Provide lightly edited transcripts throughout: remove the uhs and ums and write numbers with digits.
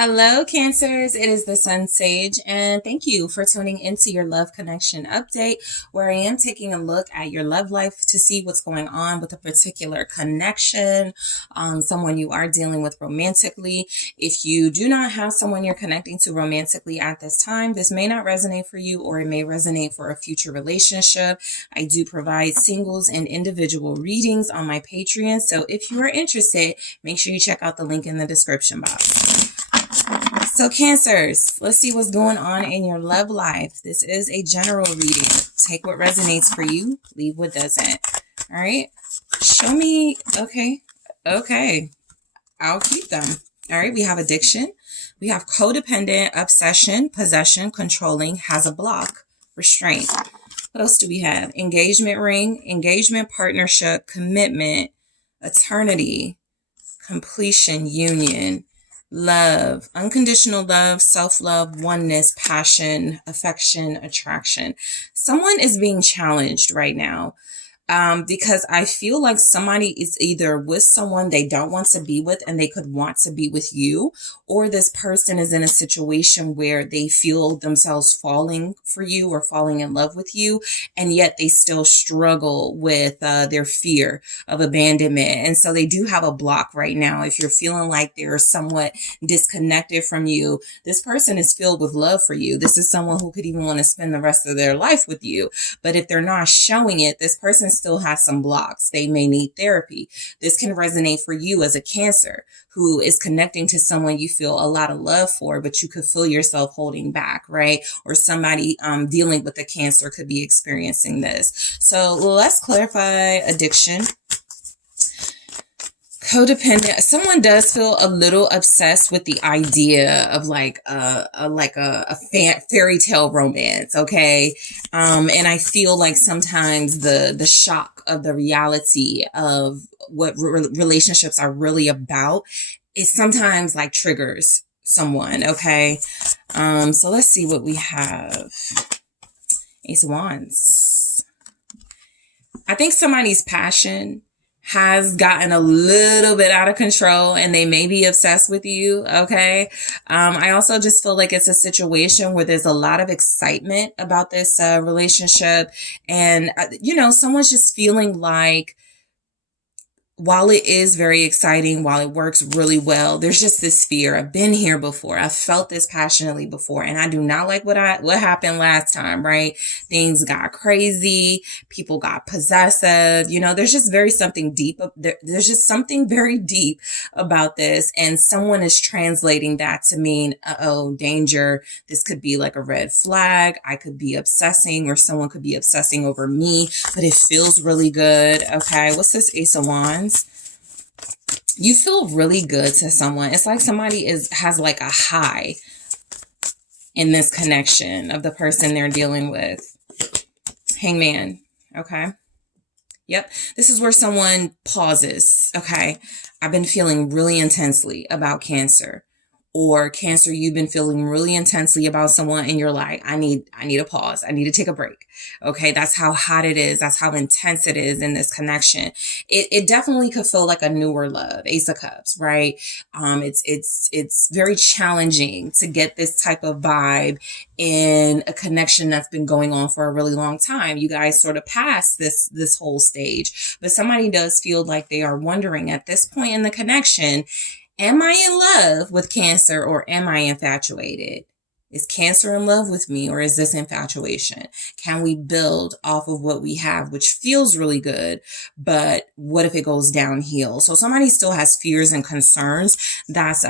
Hello, Cancers. It is the SunSage, and thank you for tuning into your love connection update, where I am taking a look at your love life to see what's going on with a particular connection, someone you are dealing with romantically. If you do not have someone you're connecting to romantically at this time, this may not resonate for you, or it may resonate for a future relationship. I do provide singles and individual readings on my Patreon, so if you are interested, make sure you check out the link in the description box. So Cancers, let's see what's going on in your love life. This is a general reading. Take what resonates for you, leave what doesn't. All right. Show me. Okay. I'll keep them. All right. We have addiction. We have codependent, obsession, possession, controlling, has a block, restraint. What else do we have? Engagement ring, engagement, partnership, commitment, eternity, completion, union, love, unconditional love, self-love, oneness, passion, affection, attraction. Someone is being challenged right now. Because I feel like somebody is either with someone they don't want to be with and they could want to be with you, or this person is in a situation where they feel themselves falling for you or falling in love with you, and yet they still struggle with their fear of abandonment. And so they do have a block right now. If you're feeling like they're somewhat disconnected from you, this person is filled with love for you. This is someone who could even want to spend the rest of their life with you. But if they're not showing it, this person still has some blocks. They may need therapy. This can resonate for you as a Cancer who is connecting to someone you feel a lot of love for, but you could feel yourself holding back, right? Or somebody dealing with a Cancer could be experiencing this. So let's clarify addiction. Codependent. Someone does feel a little obsessed with the idea of like a fairy tale romance. Okay. And I feel like sometimes the shock of the reality of what relationships are really about is sometimes like triggers someone. Okay. So let's see what we have. Ace of Wands. I think somebody's passion has gotten a little bit out of control and they may be obsessed with you. Okay. I also just feel like it's a situation where there's a lot of excitement about this relationship. And, someone's just feeling like, while it is very exciting, while it works really well, there's just this fear. I've been here before. I've felt this passionately before, and I do not like what happened last time, right? Things got crazy. People got possessive. There's just there's just something very deep about this, and someone is translating that to mean, danger. This could be like a red flag. I could be obsessing, or someone could be obsessing over me, but it feels really good. Okay. What's this Ace of Wands? You feel really good to someone. It's like somebody has like a high in this connection of the person they're dealing with. Hangman. Okay. Yep. This is where someone pauses. Okay. I've been feeling really intensely about Cancer. Or Cancer, you've been feeling really intensely about someone and you're like, I need a pause. I need to take a break. Okay. That's how hot it is. That's how intense it is in this connection. It definitely could feel like a newer love. Ace of Cups, right? It's very challenging to get this type of vibe in a connection that's been going on for a really long time. You guys sort of passed this whole stage, but somebody does feel like they are wondering at this point in the connection, am I in love with Cancer or am I infatuated? Is Cancer in love with me or is this infatuation? Can we build off of what we have, which feels really good, but what if it goes downhill? So somebody still has fears and concerns that's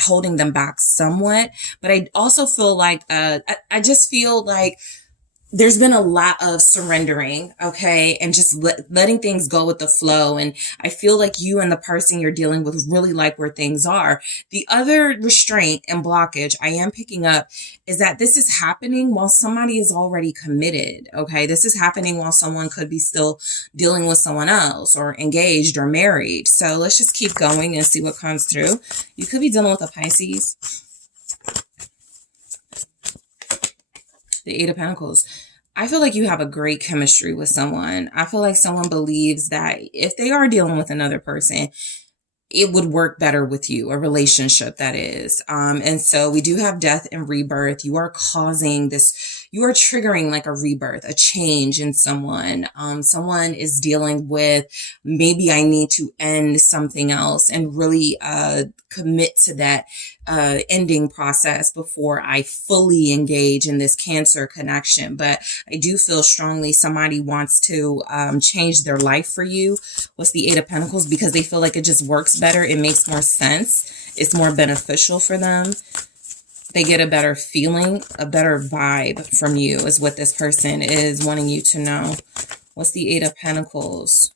holding them back somewhat. But I also feel like, I just feel like there's been a lot of surrendering, okay, and just letting things go with the flow. And I feel like you and the person you're dealing with really like where things are. The other restraint and blockage I am picking up is that this is happening while somebody is already committed, okay? This is happening while someone could be still dealing with someone else or engaged or married. So let's just keep going and see what comes through. You could be dealing with a Pisces. The Eight of Pentacles. I feel like you have a great chemistry with someone. I feel like someone believes that if they are dealing with another person, it would work better with you, a relationship that is. And so we do have death and rebirth. You are causing this, you are triggering like a rebirth, a change in someone. Someone is dealing with, maybe I need to end something else and really commit to that ending process before I fully engage in this Cancer connection. But I do feel strongly somebody wants to change their life for you. What's the Eight of Pentacles? Because they feel like it just works better. It makes more sense. It's more beneficial for them. They get a better feeling, a better vibe from you is what this person is wanting you to know. What's the Eight of Pentacles?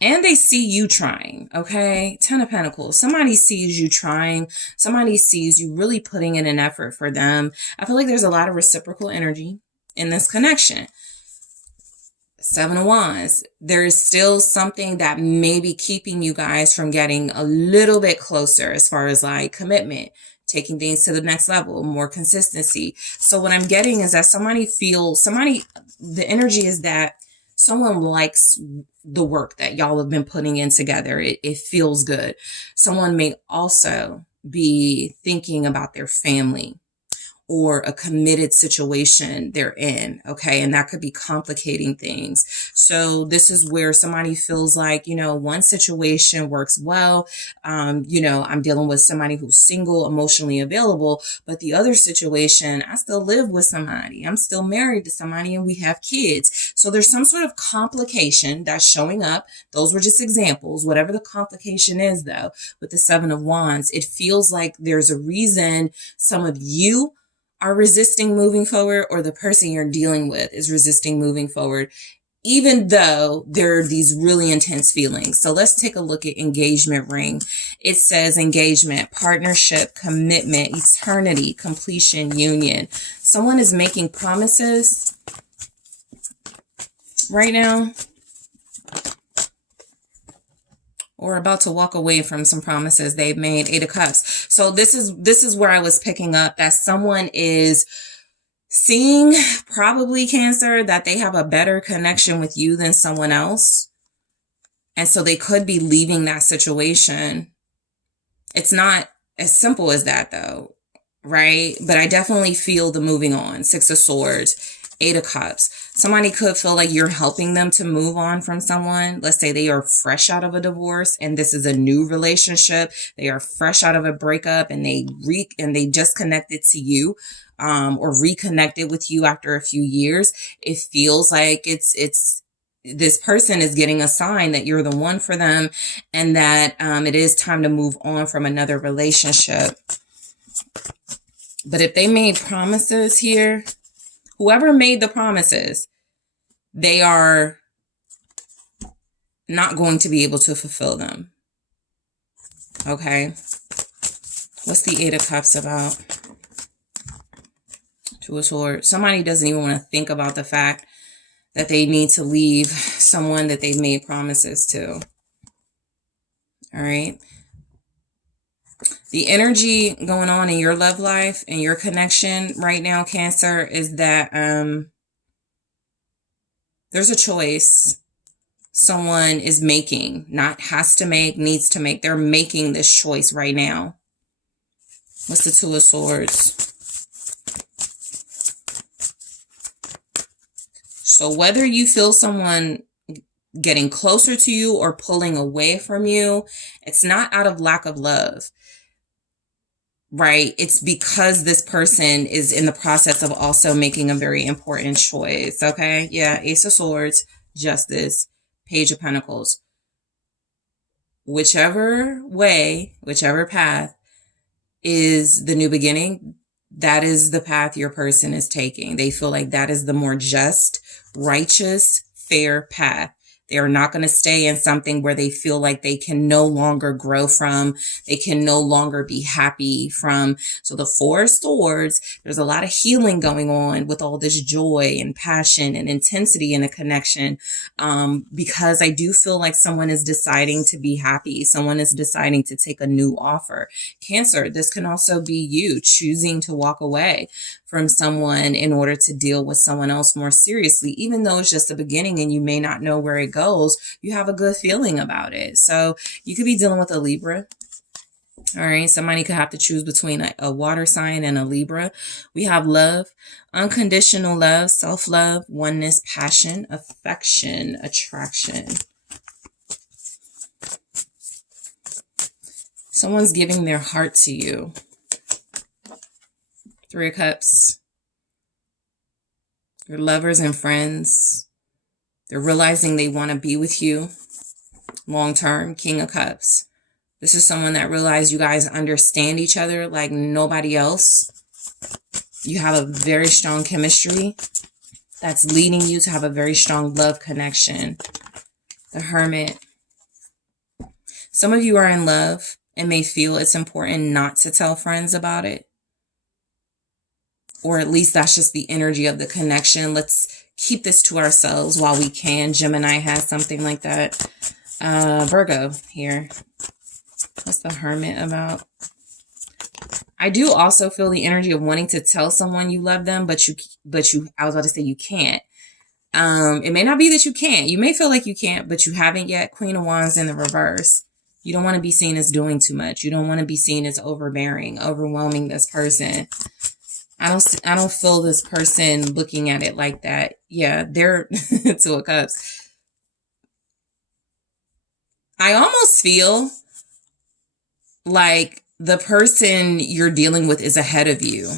And they see you trying, okay? Ten of Pentacles. Somebody sees you trying. Somebody sees you really putting in an effort for them. I feel like there's a lot of reciprocal energy in this connection. Seven of Wands. There is still something that may be keeping you guys from getting a little bit closer as far as like commitment, taking things to the next level, more consistency. So what I'm getting is that the energy is that someone likes the work that y'all have been putting in together. It feels good. Someone may also be thinking about their family or a committed situation they're in, okay? And that could be complicating things. So this is where somebody feels like, one situation works well. I'm dealing with somebody who's single, emotionally available, but the other situation, I still live with somebody. I'm still married to somebody and we have kids. So there's some sort of complication that's showing up. Those were just examples. Whatever the complication is though, with the Seven of Wands, it feels like there's a reason some of you are resisting moving forward, or the person you're dealing with is resisting moving forward, even though there are these really intense feelings. So let's take a look at engagement ring. It says engagement, partnership, commitment, eternity, completion, union. Someone is making promises right now, or about to walk away from some promises they've made. Eight of Cups. So this is where I was picking up that someone is seeing, probably Cancer, that they have a better connection with you than someone else. And so they could be leaving that situation. It's not as simple as that though, right? But I definitely feel the moving on. Six of Swords. Eight of Cups. Somebody could feel like you're helping them to move on from someone. Let's say they are fresh out of a divorce and this is a new relationship. They are fresh out of a breakup and they just connected to you, or reconnected with you after a few years. It feels like it's this person is getting a sign that you're the one for them and that it is time to move on from another relationship. But if they made promises here, whoever made the promises, they are not going to be able to fulfill them. Okay. What's the Eight of Cups about? Two of Swords. Somebody doesn't even want to think about the fact that they need to leave someone that they've made promises to. All right. The energy going on in your love life and your connection right now, Cancer, is that there's a choice someone is making, not has to make, needs to make. They're making this choice right now. What's the Two of Swords? So whether you feel someone getting closer to you or pulling away from you, it's not out of lack of love. Right? It's because this person is in the process of also making a very important choice. Okay. Yeah. Ace of Swords, Justice, Page of Pentacles. Whichever way, whichever path is the new beginning, that is the path your person is taking. They feel like that is the more just, righteous, fair path. They are not going to stay in something where they feel like they can no longer grow from. They can no longer be happy from. So the Four of Swords, there's a lot of healing going on with all this joy and passion and intensity in a connection. Because I do feel like someone is deciding to be happy. Someone is deciding to take a new offer. Cancer, this can also be you choosing to walk away from someone in order to deal with someone else more seriously. Even though it's just the beginning and you may not know where it goes, you have a good feeling about it. So you could be dealing with a Libra. All right, somebody could have to choose between a water sign and a Libra. We have love, unconditional love, self-love, oneness, passion, affection, attraction. Someone's giving their heart to you. 3 of Cups. Your lovers and friends. They're realizing they want to be with you long term. King of Cups. This is someone that realized you guys understand each other like nobody else. You have a very strong chemistry that's leading you to have a very strong love connection. The Hermit. Some of you are in love and may feel it's important not to tell friends about it. Or at least that's just the energy of the connection. Let's keep this to ourselves while we can. Gemini has something like that. Virgo here. What's the Hermit about? I do also feel the energy of wanting to tell someone you love them, but you, I was about to say you can't. It may not be that you can't. You may feel like you can't, but you haven't yet. Queen of Wands in the reverse. You don't want to be seen as doing too much. You don't want to be seen as overbearing, overwhelming this person. I don't feel this person looking at it like that. Yeah, they're 2 of Cups. I almost feel like the person you're dealing with is ahead of you.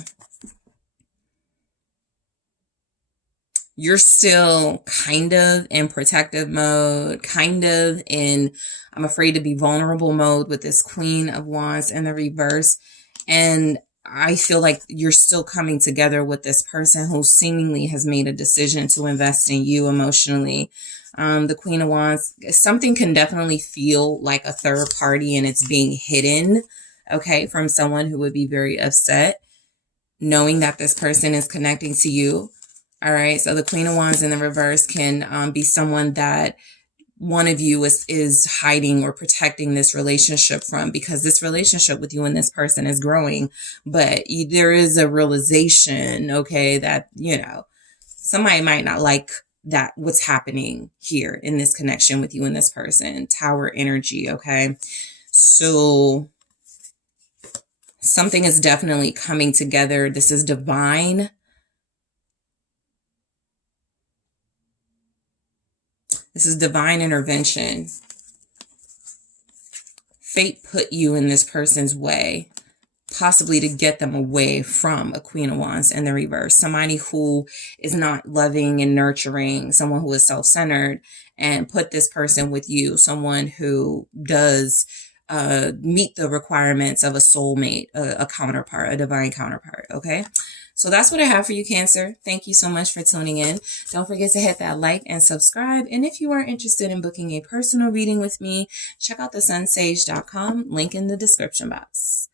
You're still kind of in protective mode, kind of in I'm afraid to be vulnerable mode with this Queen of Wands in the reverse. And I feel like you're still coming together with this person who seemingly has made a decision to invest in you emotionally. The Queen of Wands, something can definitely feel like a third party and it's being hidden, okay, from someone who would be very upset knowing that this person is connecting to you. All right, so the Queen of Wands in the reverse can be someone that one of you is hiding or protecting this relationship from, because this relationship with you and this person is growing, but there is a realization, okay, that, you know, somebody might not like that what's happening here in this connection with you and this person. Tower energy, okay? So something is definitely coming together. This is divine. This is divine intervention. Fate put you in this person's way, possibly to get them away from a Queen of Wands in the reverse. Somebody who is not loving and nurturing, someone who is self-centered, and put this person with you, someone who does meet the requirements of a soulmate, a counterpart, a divine counterpart, okay? So that's what I have for you, Cancer. Thank you so much for tuning in. Don't forget to hit that like and subscribe. And if you are interested in booking a personal reading with me, check out TheSunSage.com, link in the description box.